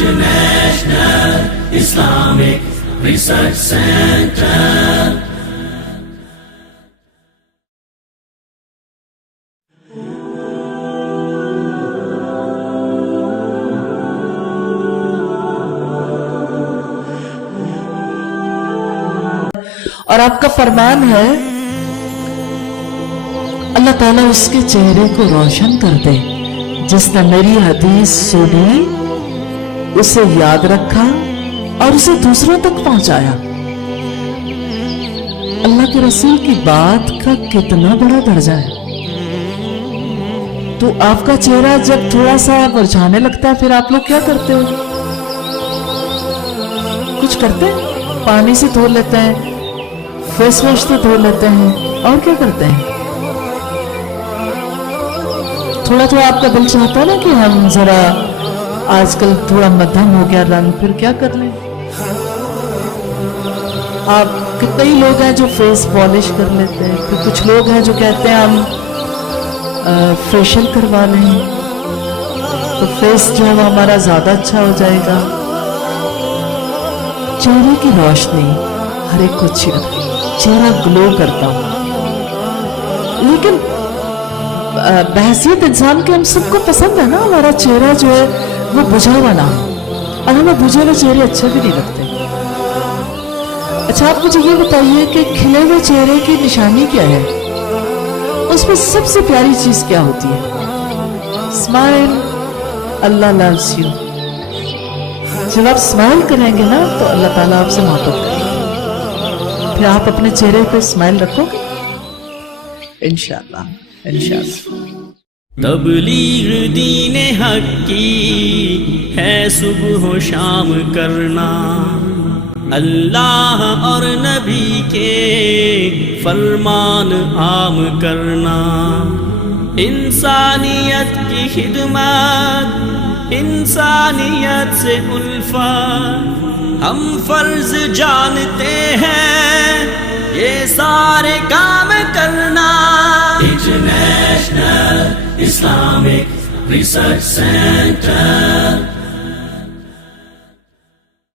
International Islamic Research Center. اور آپ کا فرمان ہے اللہ تعالیٰ اس کے چہرے کو روشن کر دے جس نے میری حدیث سنی، اسے یاد رکھا اور اسے دوسروں تک پہنچایا۔ اللہ کے رسول کی بات کا کتنا بڑا درجہ ہے۔ تو آپ کا چہرہ جب تھوڑا سا مرجھانے لگتا ہے پھر آپ لوگ کیا کرتے ہو؟ کچھ کرتے ہیں؟ پانی سے دھو لیتے ہیں، فیس واش سے دھو لیتے ہیں، اور کیا کرتے ہیں؟ تھوڑا تھوڑا آپ کا دل چاہتا ہے نا کہ ہم ذرا آج کل تھوڑا مدھم ہو گیا رنگ، پھر کیا کر لیں؟ آپ کتنے ہی لوگ ہیں جو فیس پالش کر لیتے ہیں، پھر کچھ لوگ ہیں جو کہتے ہیں ہم فیشل کروا لیں تو فیس جو ہے وہ ہمارا زیادہ اچھا ہو جائے گا۔ چہرے کی روشنی ہر ایک کو اچھی لگتی ہے، چہرہ گلو کرتا ہوں، لیکن بحیثیت انسان کے ہم سب کو پسند ہے نا ہمارا چہرہ جو ہے وہ بجھا ہوا نہ، اور ہمیں بجھے ہوئے چہرے اچھے بھی نہیں لگتے۔ اچھا آپ مجھے یہ بتائیے کہ کھلے ہوئے چہرے کی نشانی کیا ہے؟ اس میں سب سے پیاری چیز کیا ہوتی ہے؟ اسمائل۔ Allah loves you. جب آپ اسمائل کریں گے نا تو اللہ تعالیٰ آپ سے محبت کرے گا، پھر آپ اپنے چہرے پہ اسمائل رکھو گے انشاءاللہ انشاءاللہ۔ تبلیغ دین حق کی ہے صبح و شام کرنا، اللہ اور نبی کے فرمان عام کرنا، انسانیت کی خدمت، انسانیت سے الفت ہم فرض جانتے ہیں، یہ سارے کام کرنا۔ International Islamic Research Center.